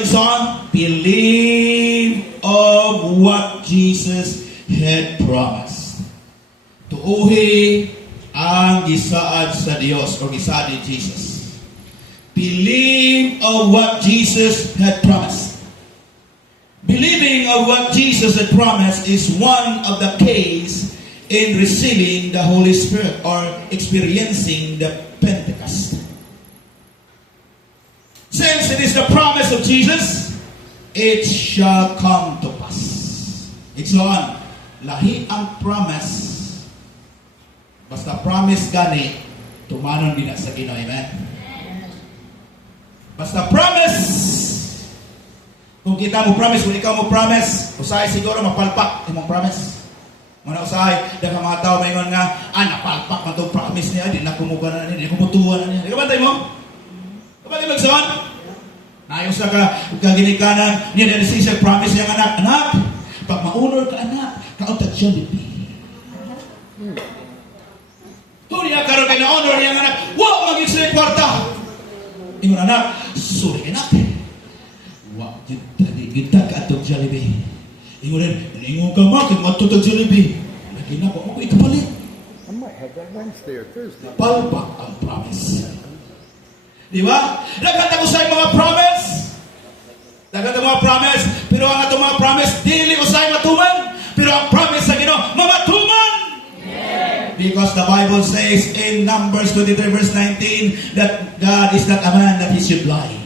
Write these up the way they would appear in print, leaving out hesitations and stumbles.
Son, believe of what Jesus had promised. Tuuhi ang gisaad sa Dios or gisaad ni Jesus. Believe of what Jesus had promised. Believing of what Jesus had promised is one of the keys in receiving the Holy Spirit or experiencing the Pentecost. Since it is the promise of Jesus, it shall come to pass. It's on. Lahi ang promise. Basta promise gani, tumanon din sa Ginoo. Amen? Basta promise. Kung kita mo promise, kung ikaw mo promise, usahay siguro mapalpak imong promise. Muna usahay, daga mga tao may nga, napalpak na itong promise niya, di na kumuha na niya, di kumutuwa na niya. Di ka bantay mo? Kapag magson, nayos na ka ginikanan, niya na siya promise niya anak, pag maunor ka anak, kauntat siya lipi. Kung niya karoon kayo na honor niya anak, wag maging sila kwarta. Ingon anak, sorry anak. Wag kita ka atong Jollibee. Ingon ka ma, kung matutog Jollibee. Naginapa mo ko ikapalit. I might have that Wednesday or Thursday. Palpak ang promise. Di ba? Nagkata ko sa mga promise. Nagkata mga promise. Pero ang atong mga promise, dili ko sa matuman. Pero ang promise sa Ginoo, mamatuman. Because the Bible says in Numbers 23 verse 19 that God is not a man that he should lie.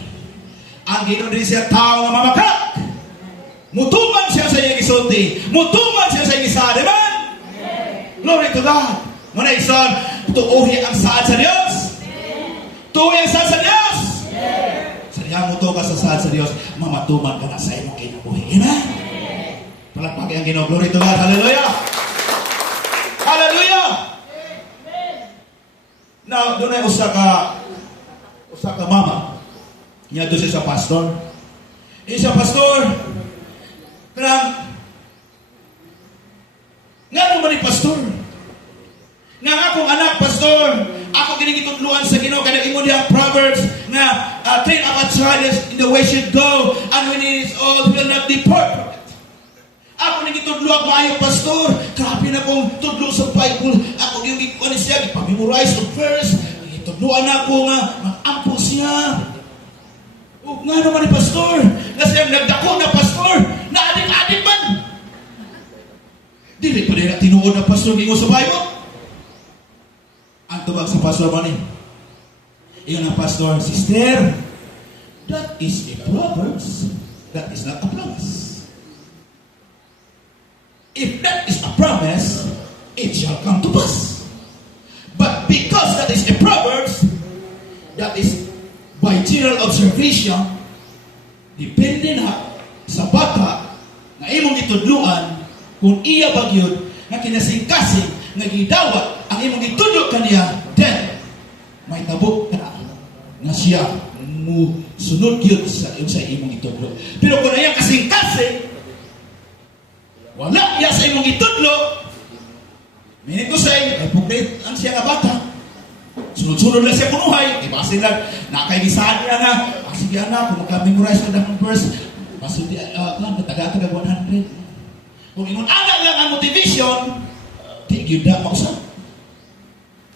Ang Ginoo din siya tao nga mamakak. Mutuman siya sa iyang isulti. Mutuman siya sa iyang isaad. Amen? Glory to God. Muna ison, tuuhi ang saad sa Diyos. Tuuhi ang saad sa Diyos. Sa diya mo to ka sa saad sa Diyos, mamatuman ka na sa iyong kinabuhi. Amen? Palagpagi ang Ginoo. Glory to God. Hallelujah. Hallelujah! Now, doon ay usa ka mama. Niya doon siya sa pastor. Isa pastor, kanang, nga naman ni pastor. Nga akong anak, pastor, ako ginigitudluan sa Ginoo, kanang imo diya Proverbs, nga, train up a child in the way should go, and when he is old, he will not depart from it. Ako nagitudlo ang maayo, pastor. Grabe na kong tudlo sa Bible. Ako yung ikuan siya, ipamemorize of verse. Nagitudloan ako nga, mag-ampo siya. O nga naman ni pastor. Nga siya nagdako na pastor. Naadik-adik man. Dili pa rin na tinuod na pastor gingo sa Bible. Ang tubag sa pastor man eh. Iyon ang pastor, sister, that is a Proverbs. That is not a promise. If that is a promise, it shall come to pass. But because that is a Proverbs, that is by general observation, depende na sa bata na imong itudluan kung iya bagyod na kinasing-kasing nga gidawat ang imong itudlo kaniya, then may tabok ka na siya mo sunod yun sa imong itudlo. Pero kung ayang kasing-kasing, wala niya sa imong itudlo, minit ko say, ay puglit ang siya nga bata. Sunod-sunod lang siya punuhay. Ibasin lang, nakaigisaan niya na, sige na, kung magka-memorize ka ng verse, basin di, taga-taga 100. Kung ingon anak lang ang motivation, di yun na mausan.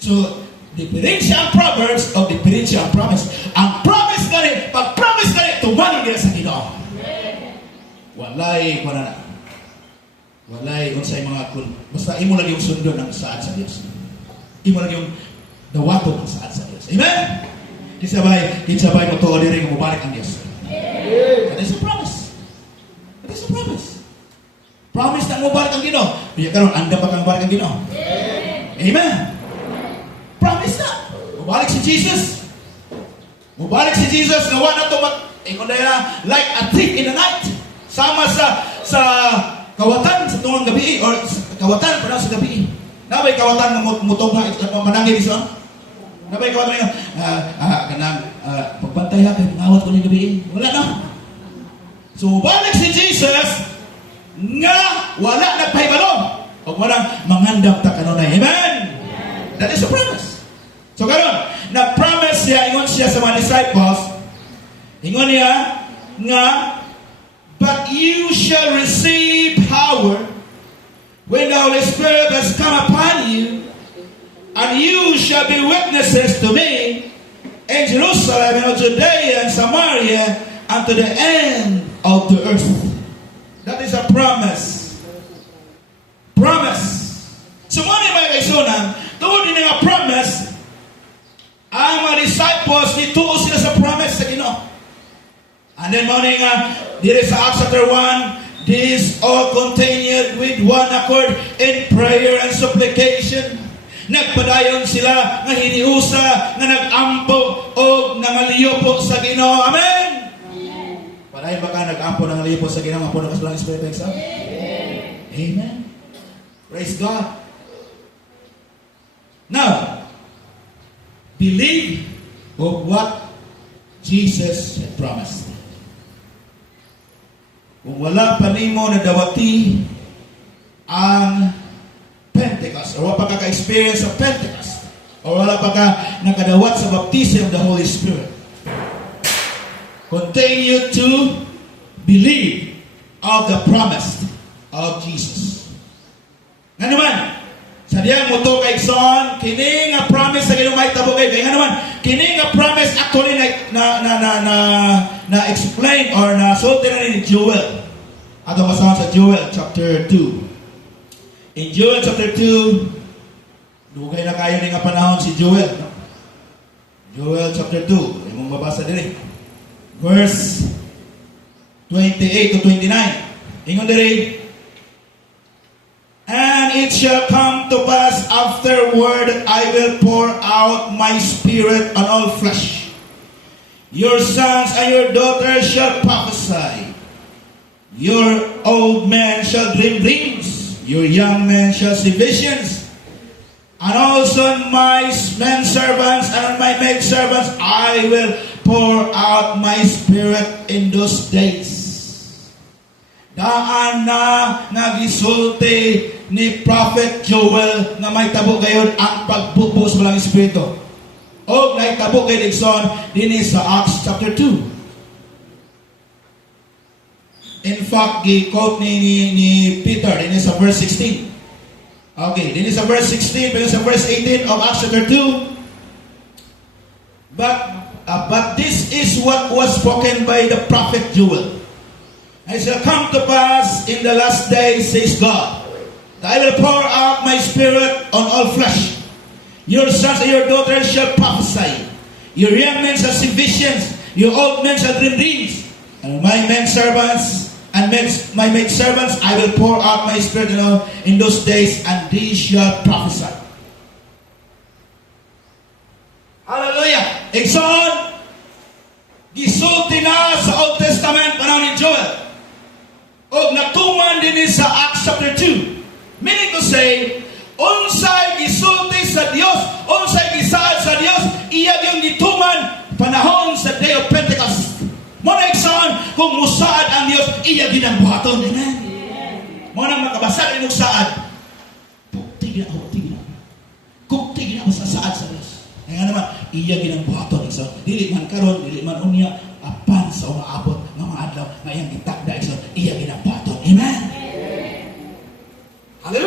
So, diferensya ang Proverbs o diferensya ang promise. Ang promise ka rin, pag-promise ka rin, tumanin nila sa Ginoo. Walay, wala na. Walay, unsay mga kun. Basta imo lang yung sundon ng saad sa Diyos. Imo lang yung dawato ng saad sa Diyos. Amen? Kisabay mo to, diri mo mubalik ang Diyos. That is a promise. That is a promise. Promise na mubalik ang Ginoo. Biya karon anda pa kang mubalik ang Ginoo. Amen? Promise na. Mubalik si Jesus. Mubalik si Jesus na wala to ikon na like a thief in the night. Sama sa kawatan sa tungang gabi or kawatan pa sa gabi. Nabay kawatan ng mutong na manangin iso. Nabay kawatan kanang pagbantay ha kay ngawat ko ni gabi. Wala na. So balik si Jesus nga wala nagpahibalo o walang mangandam ta kanunay. Amen. That is a promise. So karon, nag-promise siya, ingon siya sa mga disciples, ingon niya, nga, but you shall receive power when the Holy Spirit has come upon you, and you shall be witnesses to me in Jerusalem and Judea and Samaria and to the end of the earth. That is a promise. Promise. So mo ni mga kaisunan, tuod din nga promise, ang mga disciples nituo sila sa promise sa Ginoo. And then mo ni nga, dito sa Acts chapter 1, this all continued with one accord in prayer and supplication. Nagpadayon sila nga hiniusa, nga nagampo o nangaliyo po sa Ginoo. Amen! Padayon ba ka nagampo nangaliyo po sa Ginoo? Nga po nakasulang Espiritu ng Santo? Amen! Praise God! Now, believe of what Jesus had promised. Kung wala pa nimo na dawati ang Pentecost, or wala pa ka-experience of Pentecost, or wala pa ka nakadawat sa baptism of the Holy Spirit, continue to believe of the promise of Jesus. Nga naman, sa diyang mo to kay Son, kini nga promise sa Ginoo mahitabo kay nga naman, kini nga promise actually na explain or na sulti na ni Joel. Ato masama sa Joel chapter 2. In Joel chapter 2, dugay na kayo ni nga panahon si Joel. No? Joel chapter 2, imong mabasa diri. Verse 28 to 29. Ingon diri, and it shall come to pass afterward, I will pour out my spirit on all flesh. Your sons and your daughters shall prophesy. Your old men shall dream dreams. Your young men shall see visions. And also on my men servants and on my maid servants, I will pour out my spirit in those days. Daan na nagisulti ni Prophet Joel na may tabo gayon ang pagbubo sa mga Espiritu. O naitabo kay Dixon din sa Acts chapter 2. In fact, gi-quote ni Peter din sa verse 16. Okay, din sa verse 16, pero sa verse 18 of Acts chapter 2. But this is what was spoken by the prophet Joel. It shall come to pass in the last days, says God, that I will pour out my spirit on all flesh. Your sons and your daughters shall prophesy. Your young men shall see visions. Your old men shall dream dreams. And my men servants and my maid servants, I will pour out my spirit in those days, and they shall prophesy. Hallelujah! Exon, gisulti na sa Old Testament panahon ni Joel. O natuman din sa Acts chapter 2. Meaning to say, unsay gisulti sa Dios, unsay gisaad sa Dios, iya yung gituman panahon sa Day of Pentecost. Muna iksaon, kung musaad ang Dios, iya ginambuhaton. Amen? Muna makabasa rin yung saad. Tignan ako sa saad sa Dios. Nga naman, iya ginambuhaton. Dili man karon, dili man unya, apan sa umaabot, nga mga adlaw, nga iyang itakda.